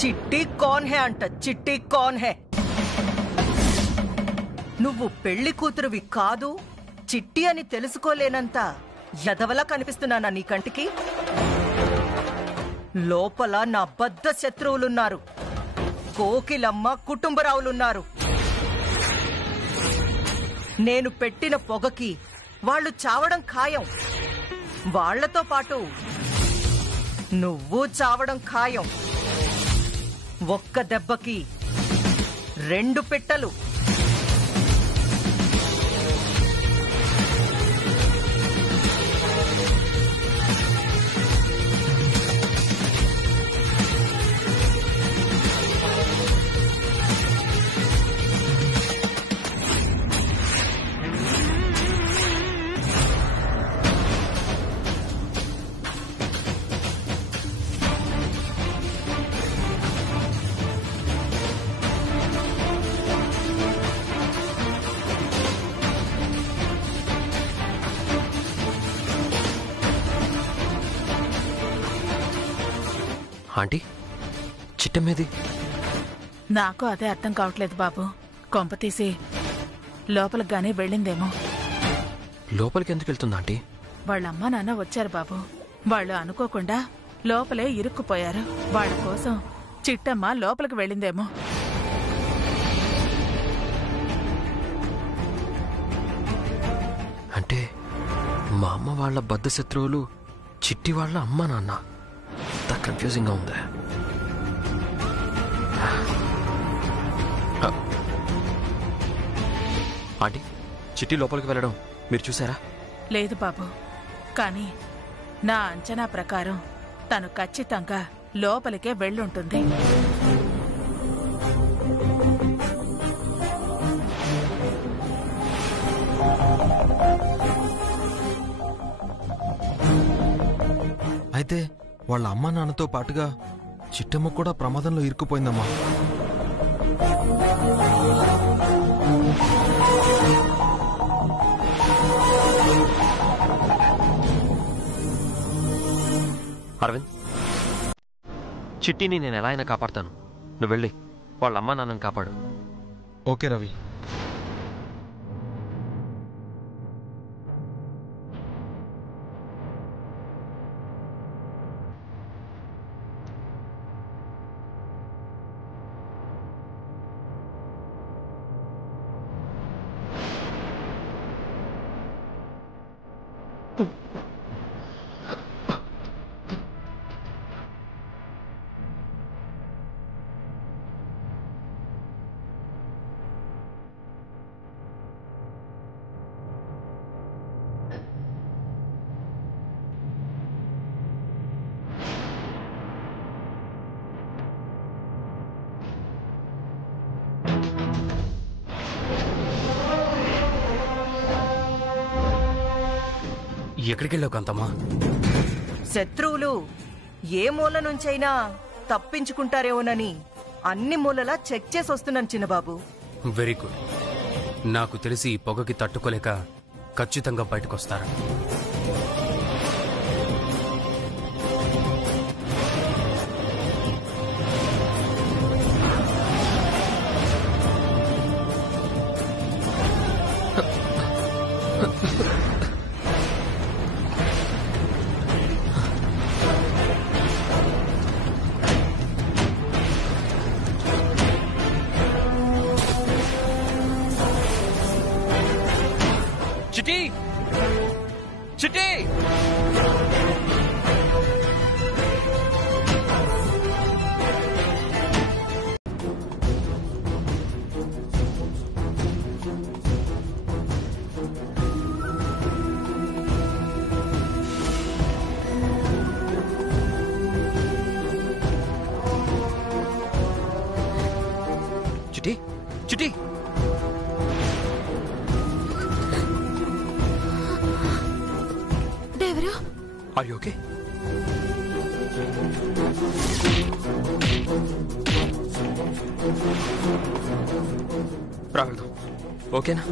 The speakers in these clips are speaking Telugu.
చిట్టి కౌన్ హే అంట, చిట్టి కౌన్ హే. నువ్వు పెళ్లి కూతురువి కాదు, చిట్టి అని తెలుసుకోలేనంత యదవలా కనిపిస్తున్నానా నీ కంటికి? లోపల నా బద్ధ శత్రువులున్నారు, కోకిలమ్మ కుటుంబరావులున్నారు. నేను పెట్టిన పొగకి వాళ్ళు చావడం ఖాయం, వాళ్లతో పాటు నువ్వు చావడం ఖాయం. ఒక్క దెబ్బకి 2 పిట్టలు. ఆంటీ, చిట్టమ్మేది? నాకు అదే అర్థం కావట్లేదు బాబు. కొంప తీసి లోపలికి గానీ వెళ్ళిందేమో. లోపలికి ఎందుకు వెళ్తుంది ఆంటీ? వాళ్ళమ్మ నాన్న వచ్చారు బాబు. వాళ్ళు అనుకోకుండా లోపలే ఇరుక్కుపోయారు. వాళ్ళ కోసం చిట్టమ్మ లోపలికి వెళ్ళిందేమో. అంటే మా అమ్మ వాళ్ళ బద్ధ శత్రువులు చిట్టి వాళ్ళ అమ్మ నాన్న. అంతా కన్ఫ్యూజింగ్ గా ఉంది. ఆంటీ, చిట్టి లోపలికి వెళ్ళడం మీరు చూసారా? లేదు బాబు, కానీ నా అంచనా ప్రకారం తను ఖచ్చితంగా లోపలికే వెళ్ళుంటుంది. అయితే వాళ్ళ అమ్మ నాన్నతో పాటుగా చిట్టమ్మ కూడా ప్రమాదంలో ఇరుక్కుపోయిందమ్మా. అరవింద్, చిట్టిని నేను ఎలా అయినా కాపాడతాను. నువ్వు వెళ్ళి వాళ్ళ అమ్మ నాన్నని కాపాడు. ఓకే రవి. ఎక్కడికి వెళ్ళావు కాంతమ్మా? శత్రువులు ఏ మూల నుంచైనా తప్పించుకుంటారేమోనని అన్ని మూలలా చెక్ చేసి వస్తున్నాను చిన్నబాబు. Very good. నాకు తెలిసి ఈ పొగకి తట్టుకోలేక ఖచ్చితంగా బయటకొస్తారు. చిట్టి, చిట్టి! చిట్టి, చిట్టి! దేవరు, ఆర్ యు ఓకే? రాగలదు, ఓకేనా?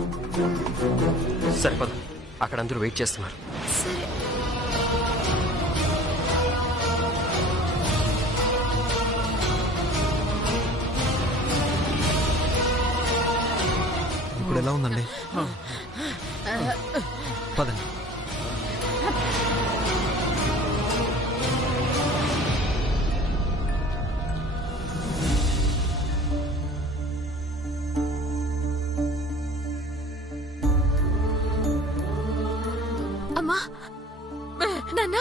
సరిపద, అక్కడ అందరూ వెయిట్ చేస్తున్నారు. సరే. ఇప్పుడు ఎలా ఉందండి? పదండి. అమ్మా, నాన్న,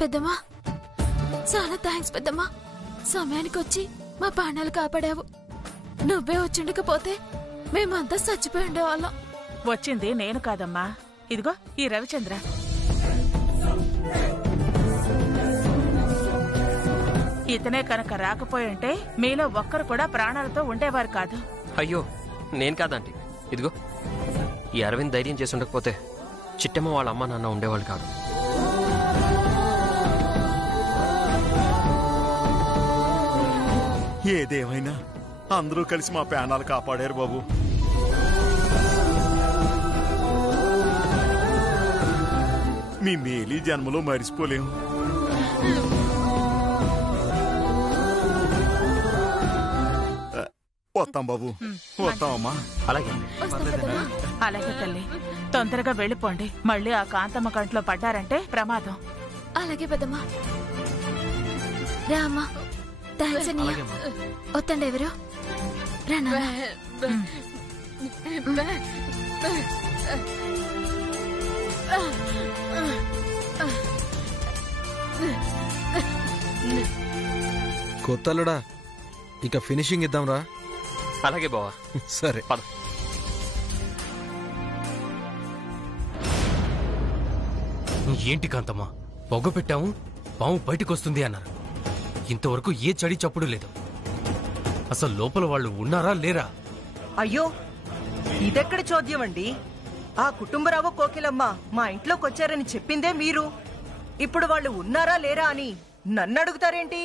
పెద్దమ్మా, చాలా థ్యాంక్స్ పెద్దమ్మా. సమయానికి వచ్చి మా ప్రాణాలు కాపాడావు. నువ్వే వచ్చిండకపోతే మేమంతా చచ్చిపోయి ఉండేవాళ్ళం. వచ్చింది నేను కాదమ్మా, ఇదిగో ఈ రవిచంద్ర. ఇతనే కనుక రాకపోయింటే మీలో ఒక్కరు కూడా ప్రాణాలతో ఉండేవారు కాదు. అయ్యో, నేను కాదండి. ఇదిగో ఈ అరవింద్ ధైర్యం చేసి ఉండకపోతే చిట్టమ్మ వాళ్ళ అమ్మ నాన్న ఉండేవాళ్ళు కాదు. ఏదేమైనా అందరూ కలిసి మా ప్రాణాలు కాపాడారు బాబు. మీ మేలీ జన్మలో మరిచిపోలేము. వస్తాం బాబు, వస్తామమ్మా. అలాగే అలాగే తల్లి, తొందరగా వెళ్ళిపోండి. మళ్ళీ ఆ కాంతమ్మ కంట్లో పడ్డారంటే ప్రమాదం. అలాగే పెద్దమ్మా. రా అమ్మా. థ్యాంక్స్ అన్నయ్య. వద్దండి ఎవరు రానా. కొత్తలుడా, ఇక ఫినిషింగ్ ఇద్దాంరా. అలాగే బావా. సరే పద. ఏంటి కాంతమ్మా, పొగ పెట్టాము, పాము బయటకొస్తుంది అన్నారు. ఇంతవరకు ఏ చడి చప్పుడు లేదు. అసలు లోపల వాళ్ళు ఉన్నారా లేరా? అయ్యో, ఇదెక్కడి చోద్యం అండి? ఆ కుటుంబరావు కోకిలమ్మ మా ఇంట్లోకి వచ్చారని చెప్పిందే మీరు. ఇప్పుడు వాళ్ళు ఉన్నారా లేరా అని నన్ను అడుగుతారేంటి?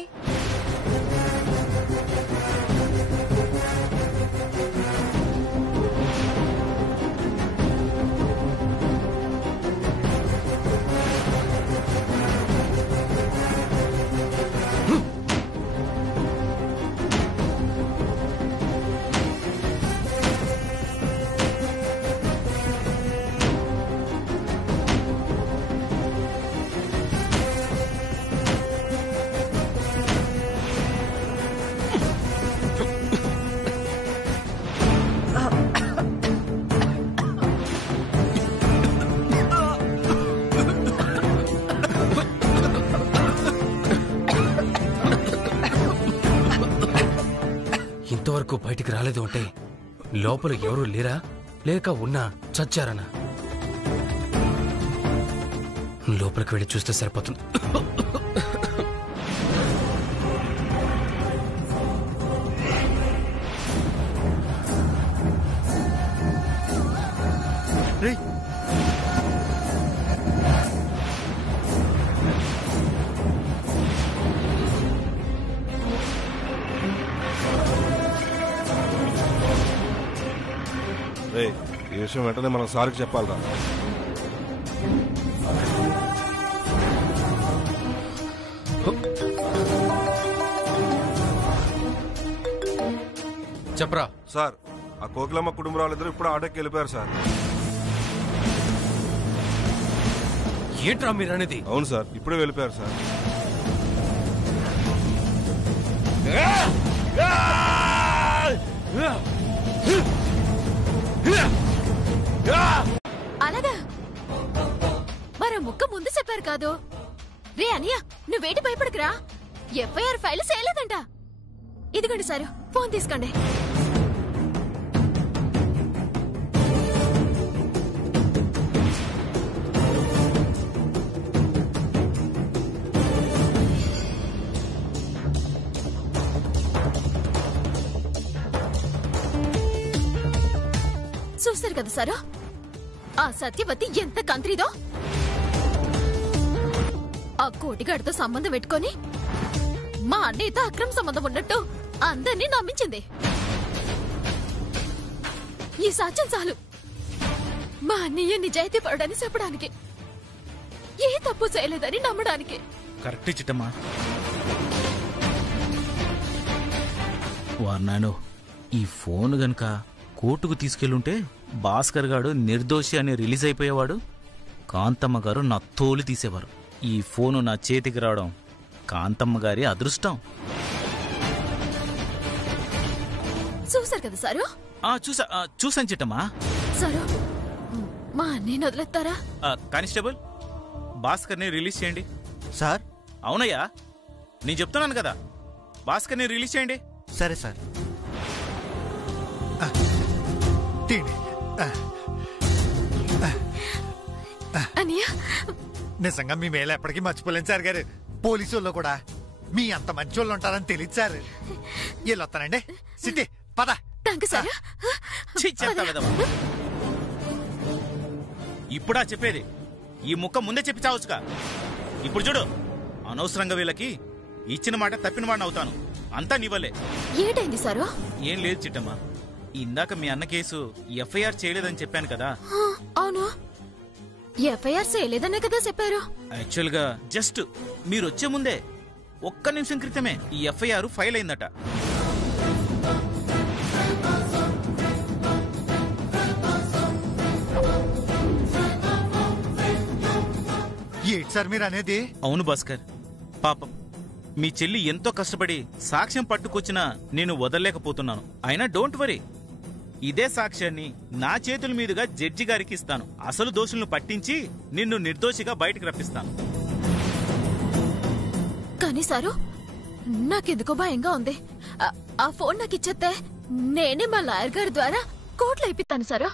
ఇంతవరకు బయటికి రాలేదు అంటే లోపల ఎవరూ లేరా, లేక ఉన్నా చచ్చారనా? లోపలికి వెళ్ళి చూస్తే సరిపోతుంది. ఈ విషయం వెంటనే మనం సార్కి చెప్పాలరా. చెప్పరా సార్, ఆ కోకిలమ్మ కుటుంబాలిద్దరూ ఇప్పుడు ఆటోకి వెళ్ళిపోయారు సార్. ఏంట్రా మీరు అనేది? అవును సార్, ఇప్పుడే వెళ్ళిపోయారు సార్. అలాగా మరో ముక్క ముందు చెప్పారు కాదు. రే అనియా, నువ్వేటి భయపడకురా. FIR file చేయలేదంట. ఇదిగోండి సారు, ఫోన్ తీసుకోండి. చూస్తారు కదా సారు, ఆ సత్యవతి ఎంత కంత్రిదో. ఆ కోటిగాడితో సంబంధం పెట్టుకొని మా అన్నయ్యతో అక్రమ సంబంధం ఉన్నట్టు అందరినీ నమ్మించింది. ఈ సాక్ష్యం చాలు మా అన్నయ్య నిజాయితీ పడని చెప్పడానికి, ఏ తప్పు చేయలేదని నమ్మడానికి. కరెక్ట్ చిట్టమ్మా. వార్నాను, ఈ ఫోన్ గనక కోర్టుకు తీసుకెళ్ళుంటే భాస్కర్ గారు నిర్దోషి అని రిలీజ్ అయిపోయేవాడు. కాంతమ్మ గారు నా తోలు తీసేవారు. ఈ ఫోను నా చేతికి రావడం కాంతమ్మ గారి అదృష్టం. చూసారు కదా సారు? చూసాను చిట్టమ్మా. సారు, మా అన్నయ్యని వదిలేస్తారా? కానిస్టేబుల్, భాస్కర్ని రిలీజ్ చేయండి. సార్? అవునయ్యా, నేను చెప్తున్నాను కదా, భాస్కర్ని రిలీజ్ చేయండి. సరే సార్. అనియా, నిజంగా మీ మేలు ఎప్పటికీ మర్చిపోలేను సార్ గారు. పోలీసు వాళ్ళు కూడా మీ అంత మంచి వాళ్ళు ఉంటారని తెలియదు సార్. వెళ్ళొస్తానండి. సిటీ పద. ఇప్పుడా చెప్పేది? ఈ ముక్క ముందే చెప్పి చావచ్చుగా. ఇప్పుడు చూడు, అనవసరంగా వీళ్ళకి ఇచ్చిన మాట తప్పిన వాడిని అవుతాను. అంతా నీవలే. ఏంటైంది సారు? ఏం లేదు చిట్టమ్మా, ఇందాక మీ అన్న కేసు ఎఫ్ఐఆర్ చేయలేదని చెప్పాను కదా. అవును, ఎఫ్ఐఆర్ చేయలేదనే కదా చెప్పారు. యాక్చువల్ గా జస్ట్ మీరు వచ్చే ముందే ఒక్క నిమిషం క్రితమే ఈ ఎఫ్ఐఆర్ ఫైల్ అయిందట. ఏంటి సార్ మీరు అనేది? అవును భాస్కర్, పాపం మీ చెల్లి ఎంతో కష్టపడి సాక్ష్యం పట్టుకొచ్చినా నేను వదలలేకపోతున్నాను. అయినా డోంట్ వరీ, ఇదే సాక్ష్యాన్ని నా చేతుల మీదుగా జడ్జి గారికి ఇస్తాను. అసలు దోషులను పట్టించి నిన్ను నిర్దోషిగా బయటకు రప్పిస్తాను. కానీ సారు, నాకెందుకో భయంగా ఉంది. ఆ ఫోన్ నాకు ఇచ్చేస్తే నేనే మా లాయర్ గారి ద్వారా కోర్టులో ఇప్పిస్తాను సారు.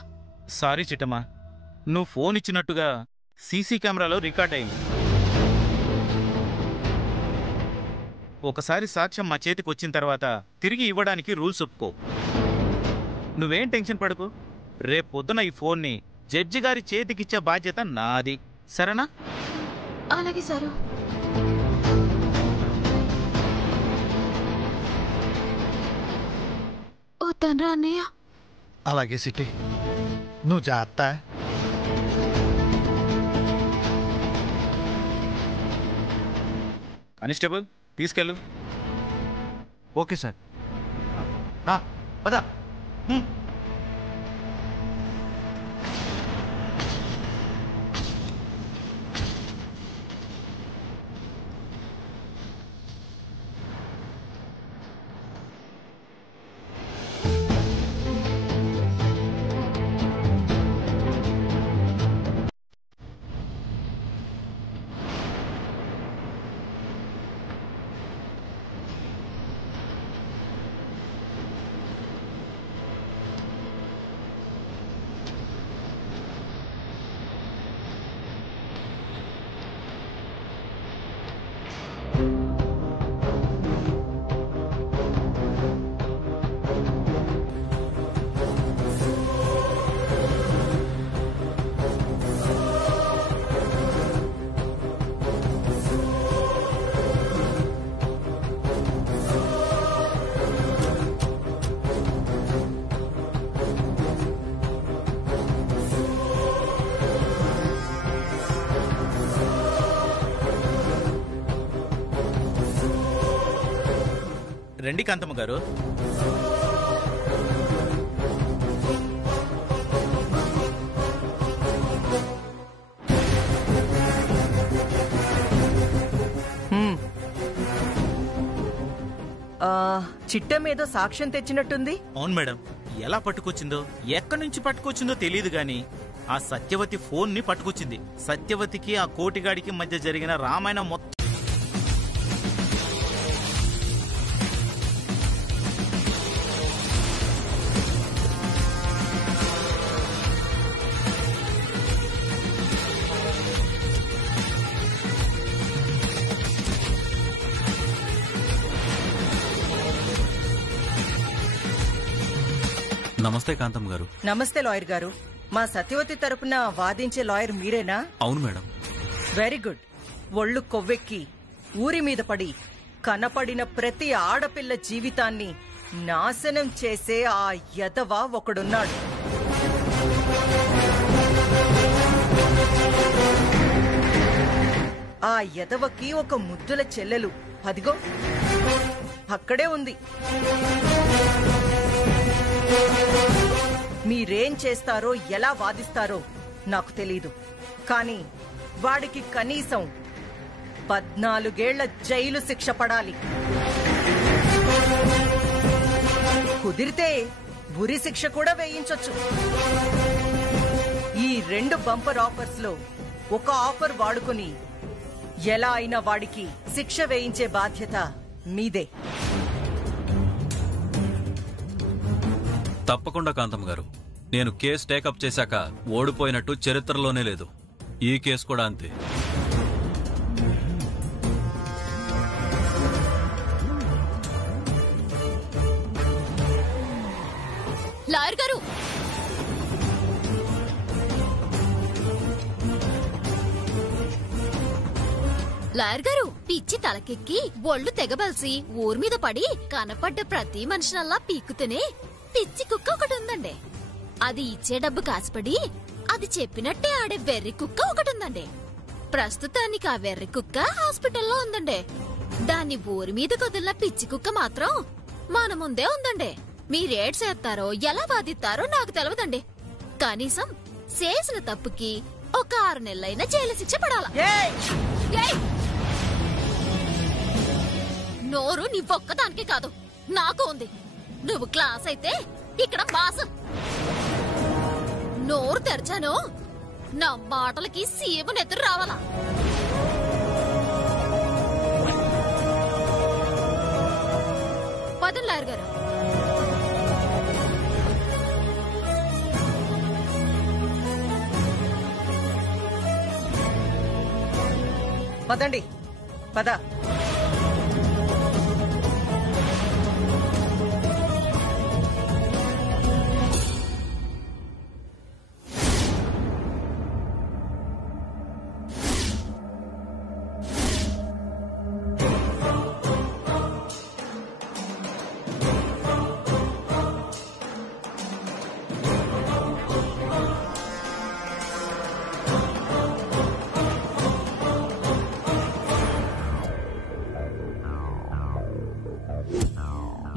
సారీ చిట్టమ్మా, నువ్వు ఫోన్ ఇచ్చినట్టుగా సీసీ కెమెరాలో రికార్డ్ అయింది. ఒకసారి సాక్ష్యం మా చేతికి వచ్చిన తర్వాత తిరిగి ఇవ్వడానికి రూల్స్ ఒప్పుకో. నువ్వేం టెన్షన్ పడకు. రేపు పొద్దున ఈ ఫోన్ని జడ్జి గారి చేతికిచ్చే బాధ్యత నాది, సరేనా? అలాగే సారు. ఓ తండ్రి అన్నయ్య. అలాగే సిటీ, నువ్వు జాగ్రత్త. కానిస్టేబుల్, తీసుకెళ్ళు. Okay sir. పద. రండి కాంతమ్మ గారు. చిట్టం ఏదో సాక్ష్యం తెచ్చినట్టుంది. అవును మేడం, ఎలా పట్టుకొచ్చిందో ఎక్కడి నుంచి పట్టుకొచ్చిందో తెలియదు గాని ఆ సత్యవతి ఫోన్ ని పట్టుకొచ్చింది. సత్యవతికి ఆ కోటిగాడికి మధ్య జరిగిన రామాయణం మొత్తం నమస్తే కాంతమ్మ గారు. నమస్తే లాయర్ గారు. మా సత్యవతి తరపున వాదించే లాయర్ మీరేనా? అవును మేడం. Very good. ఒళ్ళు కొవ్వెక్కి ఊరి మీద పడి కనపడిన ప్రతి ఆడపిల్ల జీవితాన్ని నాశనం చేసే ఆ యదవ ఒకడున్నాడు. ఆ యదవకి ఒక ముద్దుల చెల్లెలు, అదిగో అక్కడే ఉంది. మీరేం చేస్తారో ఎలా వాదిస్తారో నాకు తెలీదు, కానీ వాడికి కనీసం 14 ఏళ్ల జైలు శిక్ష పడాలి. కుదిరితే ఉరి శిక్ష కూడా వేయించొచ్చు. ఈ 2 బంపర్ ఆఫర్స్ లో ఒక ఆఫర్ వాడుకుని ఎలా అయినా వాడికి శిక్ష వేయించే బాధ్యత మీదే. తప్పకుండా కాంతమ్మ గారు. నేను కేసు టేకప్ చేశాక ఓడిపోయినట్టు చరిత్రలోనే లేదు. ఈ కేసు కూడా అంతే. లాయర్ గారు, లాయర్ గారు, పిచ్చి తలకెక్కి ఒళ్ళు తెగబల్సి ఊరి మీద పడి కనపడ్డ ప్రతి మనిషినల్లా పీక్కుతేనే పిచ్చి కుక్క ఒకటి ఉందండి. అది ఇచ్చే డబ్బు కాసిపడి అది చెప్పినట్టే ఆడే వెర్రి కుక్క ఒకటి ఉందండి. ప్రస్తుతానికి ఆ వెర్రి కుక్క హాస్పిటల్లో ఉందండి. దాన్ని ఊరి మీద కదిలిన పిచ్చి కుక్క మాత్రం మన ముందే ఉందండి. మీరేడ్ చేస్తారో ఎలా వాదిస్తారో నాకు తెలవదండి. కనీసం చేసిన తప్పుకి ఒక 6 నెలలైనా జైలు శిక్ష పడాలా. నోరు నీ ఒక్కదానికే కాదు, నాకు ఉంది. నువ్వు క్లాస్ అయితే ఇక్కడ మాసం. నోరు తెరచాను, నా మాటలకి సీమనెత్తురు రావాలా. పదండి లాయర్ గారు. పదండి, పద.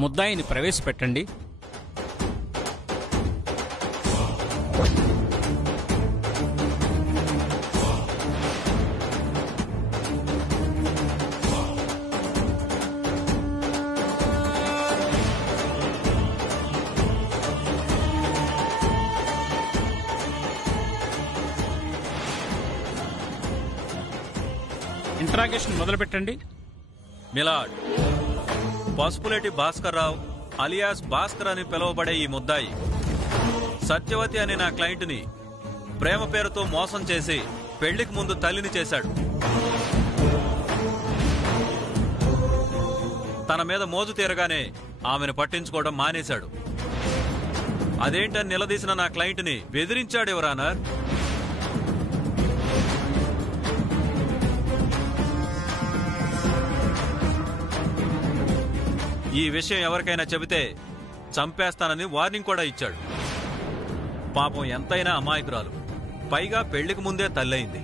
ముద్దాయిని ప్రవేశపెట్టండి. Interrogation మొదలుపెట్టండి. My lord, Pasupuleti Bhaskar Rao alias Bhaskar అని పిలువబడే ఈ ముద్దాయి సత్యవతి అనే నా క్లయింట్ని ప్రేమ పేరుతో మోసం చేసి పెళ్లికి ముందు తల్లిని చేశాడు. తన మీద మోజు తీరగానే ఆమెను పట్టించుకోవడం మానేశాడు. అదేంటని నిలదీసిన నా క్లయింట్ని బెదిరించాడు యువర్ ఆనర్. ఈ విషయం ఎవరికైనా చెబితే చంపేస్తానని వార్నింగ్ కూడా ఇచ్చాడు. పాపం ఎంతైనా అమాయకురాలు, పైగా పెళ్లికి ముందే తల్లయింది.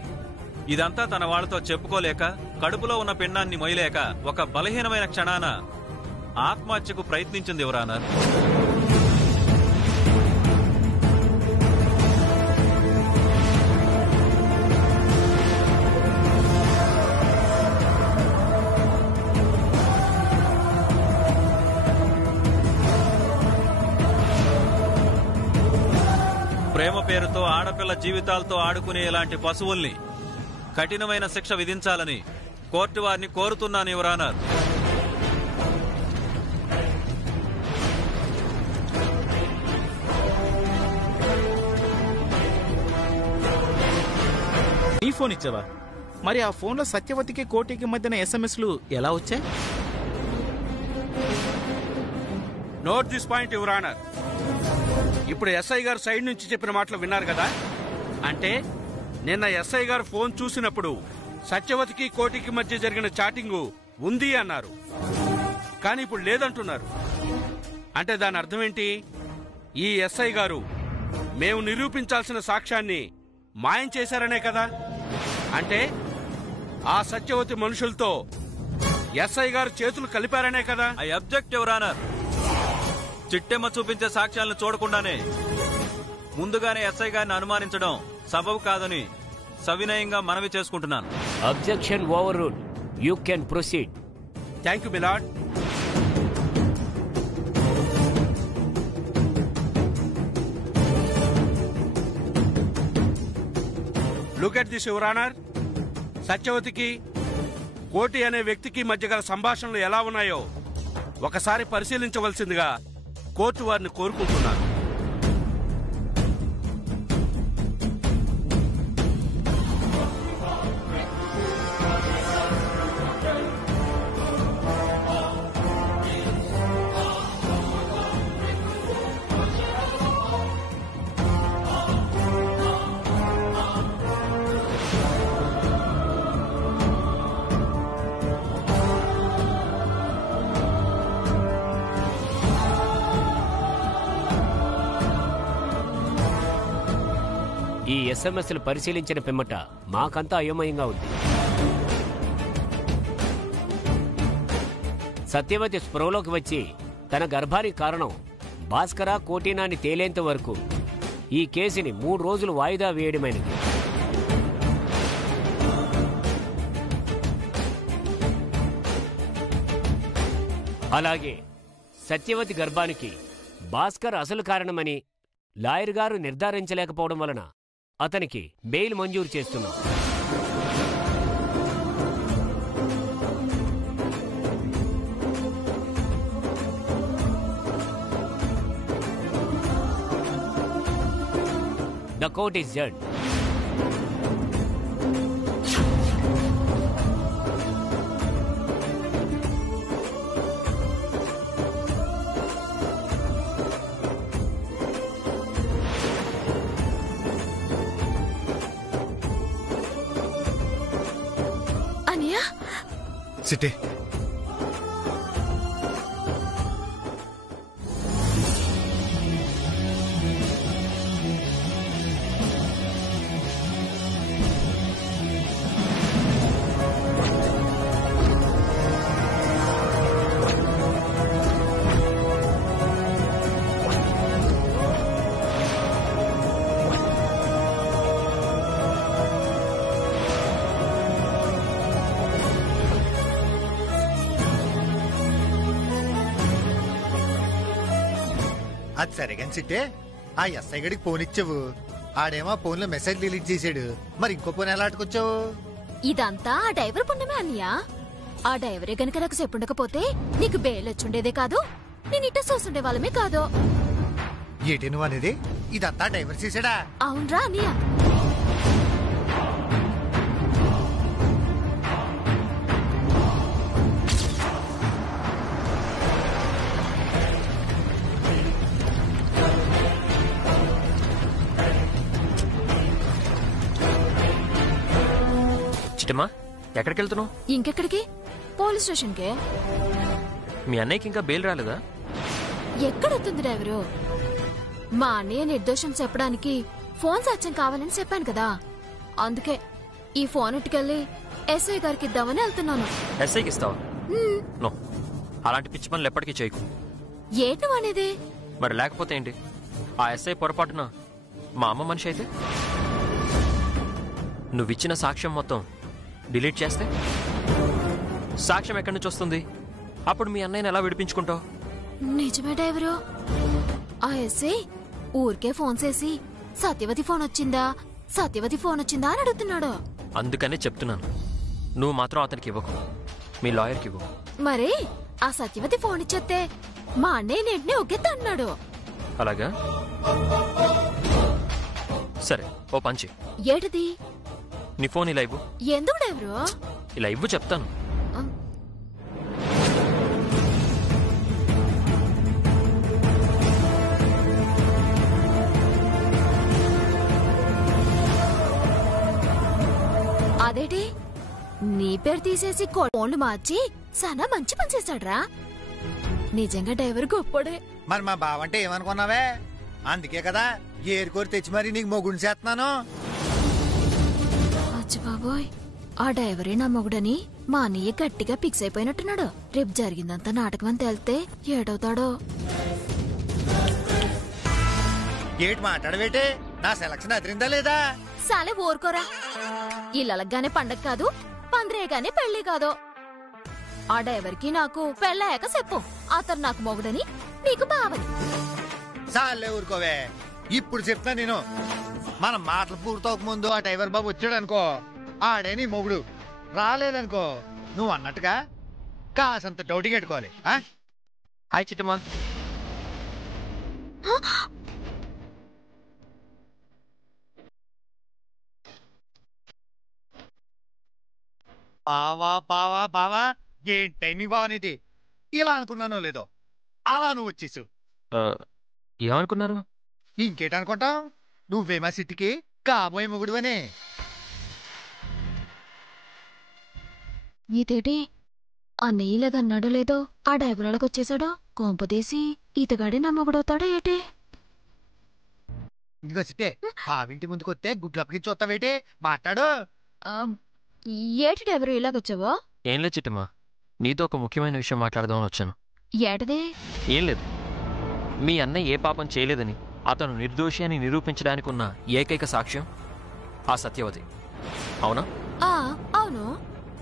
ఇదంతా తన వాళ్లతో చెప్పుకోలేక, కడుపులో ఉన్న పిండాన్ని మొయ్యలేక ఒక బలహీనమైన క్షణాన ఆత్మహత్యకు ప్రయత్నించింది యువర్ ఆనర్. ప్రేమ పేరుతో ఆడపిల్ల జీవితాలతో ఆడుకునే ఇలాంటి పశువుల్ని కఠినమైన శిక్ష విధించాలని కోర్టు వారిని కోరుతున్నాను యువర్ ఆనర్. నీ ఫోన్ ఇచ్చావా? మరి ఆ ఫోన్లో సత్యవతికి కోటికి మధ్యన ఎస్ఎంఎస్లు ఎలా వచ్చాయి? Note this point your honour. ఇప్పుడు ఎస్ఐ గారు సైడ్ నుంచి చెప్పిన మాటలు విన్నారు కదా. అంటే నిన్న ఎస్ఐ గారు ఫోన్ చూసినప్పుడు సత్యవతికి కోటికి మధ్య జరిగిన చాటింగు ఉంది అన్నారు, కానీ ఇప్పుడు లేదంటున్నారు. అంటే దాని అర్థం ఏంటి? ఈ ఎస్ఐ గారు మేము నిరూపించాల్సిన సాక్ష్యాన్ని మాయం చేశారనే కదా. అంటే ఆ సత్యవతి మనుషులతో ఎస్ఐ గారు చేతులు కలిపారనే కదా. I object your honour. Chittemma చూపించే సాక్ష్యాలను చూడకుండానే ముందుగానే ఎస్ఐ గారిని అనుమానించడం సబబు కాదని సవినయంగా మనవి చేసుకుంటున్నాను. Objection overrule. You can proceed. Thank you milord. Look at this your honour. సత్యవతికి కోటి అనే వ్యక్తికి మధ్య గల సంభాషణలు ఎలా ఉన్నాయో ఒకసారి పరిశీలించవలసిందిగా కోర్టు వారిని కోరుకుంటున్నాను. ఈ ఎస్ఎంఎస్లు పరిశీలించిన పిమ్మట మాకంతా అయోమయంగా ఉంది. సత్యవతి స్పృహలోకి వచ్చి తన గర్భానికి కారణం భాస్కర కోటినాని తేలేంత వరకు ఈ కేసుని 3 రోజులు వాయిదా వేయడమైనది. అలాగే సత్యవతి గర్భానికి భాస్కర్ అసలు కారణమని లాయర్ గారు నిర్ధారించలేకపోవడం వలన అతనికి బెయిల్ మంజూరు చేస్తున్నాం. The court is adjourned. అనియా సిటీ అది సరేగాని సిట్టే ఆ ఎస్ఐ గడికి ఫోన్ ఇచ్చావు, ఆడేమో ఫోన్ లో మెసేజ్ డిలీట్ చేసాడు, మరి ఇంకో ఫోన్ ఎలా ఆటుకొచ్చావు? ఇదంతా ఆ డ్రైవర్ పుణ్యమే అన్నయ్యా. ఆ డ్రైవరే గనక నాకు చెప్పుండకపోతే నీకు బెయిల్ వచ్చుండేదే కాదు, నేను ఇట్ట చూసుండే వాళ్ళమే కాదు. ఏటి నువ్వు అనేది? ఇదంతా డ్రైవర్ చేసాడా? అవునరా అన్నయ్య. చిట్టమ్మా, ఎక్కడికి వెళ్తున్నావు? ఇంకెక్కడికి? పోలీస్ స్టేషన్ కే. మీ అన్నయ్యకి ఇంకా బెయిల్ రాలేదా? ఎక్కడొస్తుంది డ్రైవరు? మా అన్నయ్య నిర్దోషం చెప్పడానికి ఫోన్ సాక్ష్యం కావాలని చెప్పాను కదా, అందుకే ఈ ఫోన్ ఇట్టుకెళ్ళి ఎస్ఐ గారికి ఇద్దామని వెళ్తున్నాను. ఎస్ఐకి ఇస్తావా? నో, అలాంటి పిచ్చి పనులు ఎప్పటికీ చేయకు. ఏంటి అనేది? మరి లేకపోతే ఏంటి? ఆ ఎస్ఐ పొరపాటున మా అమ్మ మనిషి అయితే నువ్విచ్చిన సాక్ష్యం మొత్తం డిలీట్ చేస్తే సాక్ష్యం ఎక్కడి నుంచి వస్తుంది? అప్పుడు మీ అన్నయ్యని ఎలా విడిపించుకుంటావు? నిజమే డ్రైవరు. ఆ ఎస్ఐ ఊరికే ఫోన్ చేసి సత్యవతి ఫోన్ వచ్చిందా సత్యవతి ఫోన్ వచ్చిందా అని అడుగుతున్నాడు. అందుకనే చెప్తున్నాను, నువ్వు మాత్రం అతనికి ఇవ్వకు, మీ లాయర్కి ఇవ్వు. మరి ఆ సత్యవతి ఫోన్ ఇచ్చేస్తే మా అన్నయ్య నేటినే ఒగ్గెత్తా అన్నాడు. అలాగా? సరే, ఓ పంచి. ఏటిది? నీ ఫోన్ ఇలా ఇవ్వు. ఎందుకు డ్రైవరు? ఇలా ఇవ్వు చెప్తాను. అదేటి నీ పేరు తీసేసి కోళ్ళు మార్చి సనా మంచి పని చేశాడ్రా. నిజంగా డ్రైవర్ గొప్పోడే. మరి మా బావంటే ఏమనుకున్నావే? అందుకే కదా ఏరుకోరి తెచ్చి మరి నీకు మొగుడిని చేస్తున్నాను. అచ్చి బాబోయ్, ఆ డ్రైవరే నా మొగుడని మా అన్నయ్య గట్టిగా ఫిక్స్ అయిపోయినట్టున్నాడు. రేపు జరిగిందంతా నాటకం అని తేలితే ఏడవుతాడో. ఏటి మాట్లాడవేటి? నా సెలక్షన్ అదిరిందా లేదా? సాలే ఊరుకోరా. ఇళ్ళగానే పండగ కాదు, పంద్రేగానే పెళ్లి కాదు. ఆ డ్రైవర్కి నాకు పెళ్ళాక చెప్పు, అతను నాకు మొగుడని నీకు బావని. సాలే ఊరుకోవే, ఇప్పుడు చెప్తా నేను. మన మాటలు పూర్తవక ముందు ఆ డ్రైవర్ బాబు వచ్చాడు అనుకో, ఆడే నీ మొగుడు. రాలేదనుకో నువ్వు అన్నట్టుగా కాసంత డౌటీ కట్టుకోవాలి. హాయ్ చిట్టమ్మా. బావా బావా బావా, ఏం టైమింగ్ బావనేది? ఇలా అనుకున్నానో లేదో అలా నువ్వు వచ్చేసావు. ఏమనుకున్నారు? ఇంకేటనుకుంటావు, నువ్వేమా సిటీకి కాబోయే మొగుడువనే. ఇదేటి అన్నయ్య లేదన్నాడో లేదో ఆ డ్రైవర్ వాళ్ళకి వచ్చేసాడో, కొంపదీసి ఈతగాడే నా మొగుడవుతాడో ఏటి? ఇదిగో సిట్టే, బావింటి ముందుకు వస్తే గుడ్లప్పకి చూస్తావేటి? మాట్లాడు. ఏటి డ్రైవర్ ఇలాగొచ్చావో? ఏం లేదు చిట్టమ్మా, నీతో ఒక ముఖ్యమైన విషయం మాట్లాడదామని వచ్చాను. ఏటదే? ఏం లేదు, మీ అన్నయ్య ఏ పాపం చేయలేదని అతను నిర్దోషి అని నిరూపించడానికి ఉన్న ఏకైక సాక్ష్యం ఆ సత్యవతి. అవునా? అవును.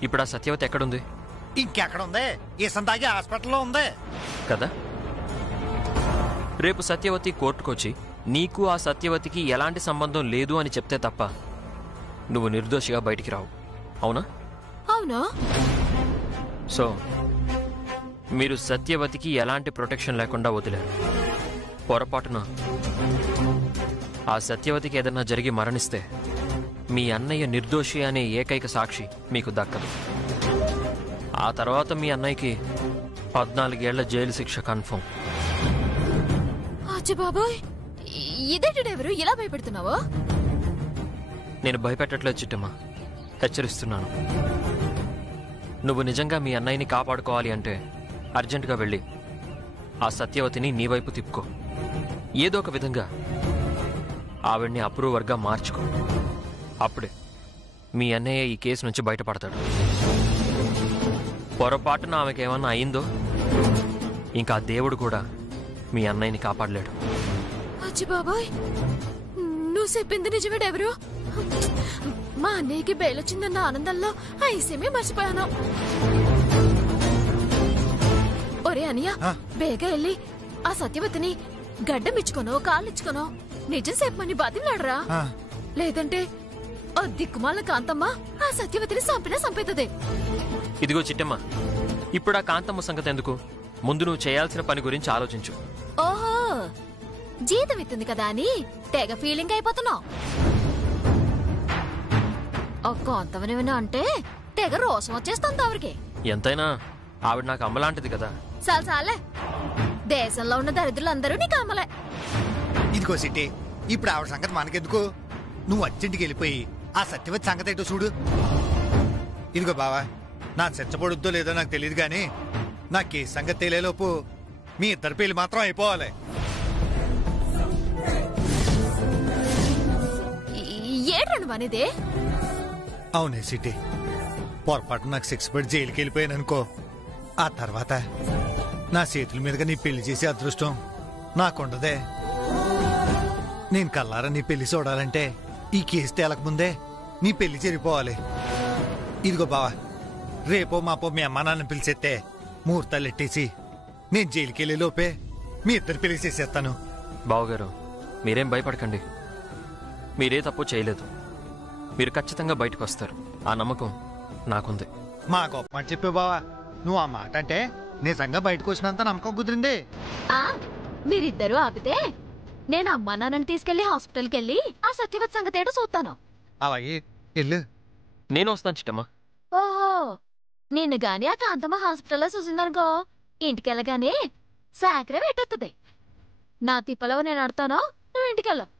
ఇప్పుడు ఆ సత్యవతి ఎక్కడుంది? ఇంకెక్కడుంది? ఈ సంతాగి హాస్పిటల్లో ఉంది కదా. రేపు సత్యవతి కోర్టుకొచ్చి నీకు ఆ సత్యవతికి ఎలాంటి సంబంధం లేదు అని చెప్తే తప్ప నువ్వు నిర్దోషిగా బయటికి రావు. అవునా? అవునా? సో మీరు సత్యవతికి ఎలాంటి ప్రొటెక్షన్ లేకుండా వదిలారు. పొరపాటున ఆ సత్యవతికి ఏదన్నా జరిగి మరణిస్తే మీ అన్నయ్య నిర్దోషి అనే ఏకైక సాక్షి మీకు దక్కదు. ఆ తర్వాత మీ అన్నయ్యకి 14 ఏళ్ల జైలు శిక్ష కన్ఫర్మ్. అచ్చి బాబోయ్, ఇదేంటి డ్రైవరు ఇలా భయపెడుతున్నావో? నేను భయపెట్టట్లేదు చిట్టమ్మా, హెచ్చరిస్తున్నాను. నువ్వు నిజంగా మీ అన్నయ్యని కాపాడుకోవాలి అంటే అర్జెంటుగా వెళ్ళి ఆ సత్యవతిని నీ వైపు తిప్పుకో. ఏదో ఒక విధంగా ఆవిడ్ని అప్రూవర్గా మార్చుకో. అప్పుడే మీ అన్నయ్య ఈ కేసు నుంచి బయటపడతాడు. పొరపాటున ఆమెకేమన్నా అయిందో ఇంకా దేవుడు కూడా మీ అన్నయ్యని కాపాడలేడు. అచ్చి బాబాయ్, నువ్వు చెప్పింది నిజమే డ్రైవరు. మా అన్నయ్యకి బెయిలొచ్చిందన్న ఆనందంలో ఆ ఇసేమే మర్చిపోయాను. ఒరే అనియా, బేగా వెళ్ళి ఆ సత్యవతిని గడ్డం ఇచ్చుకోనో కాళ్ళిచ్చుకోనో నిజం చెప్పమని బతిలాడరా. లేదంటే ఆ దిక్కుమాల కాంతమ్మ ఆ సత్యవతిని సంపినా సంపేతదే. ఇదిగో చిట్టమ్మ, ఇప్పుడు ఆ కాంతమ్మ సంగతి ఎందుకు? ముందు నువ్వు చేయాల్సిన పని గురించి ఆలోచించు. ఓహో, జీతం ఇస్తుంది కదా అని తెగ ఫీలింగ్ అయిపోతున్నావు. ఒక్క అంతవనేమైనా అంటే తెగ రోషం వచ్చేస్తుంది ఆవిడకి. ఎంతైనా ఆవిడ నాకు అమ్మలాంటిది కదా. చాలే, దేశంలో ఉన్న దరిద్రులందరూ నీకు అమ్మలే. ఇదిగో సిట్టి, ఇప్పుడు ఆవిడ సంగతి మనకెందుకు? నువ్వు అర్జెంటుకి వెళ్ళిపోయి ఆ సత్యవతి సంగతి ఏంటో చూడు. ఇదిగో బావా, నా చచ్చబడుద్దో లేదో నాకు తెలియదు గాని నాకు ఈ సంగతి తెలియలోపు మీ ఇద్దరి పెళ్లి మాత్రం అయిపోవాలి. ఏడ్రండి మనిదే. అవునే సిటీ, పొరపాటు నాకు 6 పడి జైలుకి వెళ్ళిపోయాను అనుకో, ఆ తర్వాత నా చేతుల మీదుగా నీ పెళ్లి చేసే అదృష్టం నాకుండదే. నేను కల్లారా నీ పెళ్లి చూడాలంటే ఈ కేసు తేలకముందే నీ పెళ్లి జరిగిపోవాలి. ఇదిగో బావా, రేపో మాపో మీ అమ్మా నాన్న పిలిచేస్తే ముహూర్తాలు ఎట్టేసి నేను జైలుకి వెళ్ళే లోపే మీ ఇద్దరు పెళ్లి చేసేస్తాను. బావగారు, మీరేం భయపడకండి. మీరే తప్పు చేయలేదు. మీరు ఖచ్చితంగా బయటకు వస్తారు. ఆ నమ్మకం నాకుంది. మా గొప్ప మాట చెప్పే బావా, నువ్వు ఆ మాట అంటే నిజంగా బయటకు వచ్చినంత నమ్మకం కుదిరింది. మీరిద్దరూ ఆపితే నేను అమ్మా నాన్నని తీసుకెళ్లి హాస్పిటల్కి వెళ్ళి ఆ సత్యవతి సంగతి ఏంటో చూస్తాను. అలాగే వెళ్ళు. నేను వస్తాను చిట్టమ్మా. ఓహో, నిన్ను గాని ఆ కాంతమ్మ హాస్పిటల్లో చూసిందనుకో, ఇంటికెళ్ళగానే సాకరే పెట్టొస్తుంది. నా తిప్పలో నేను అడతానో, నువ్వు ఇంటికెళ్ళవు.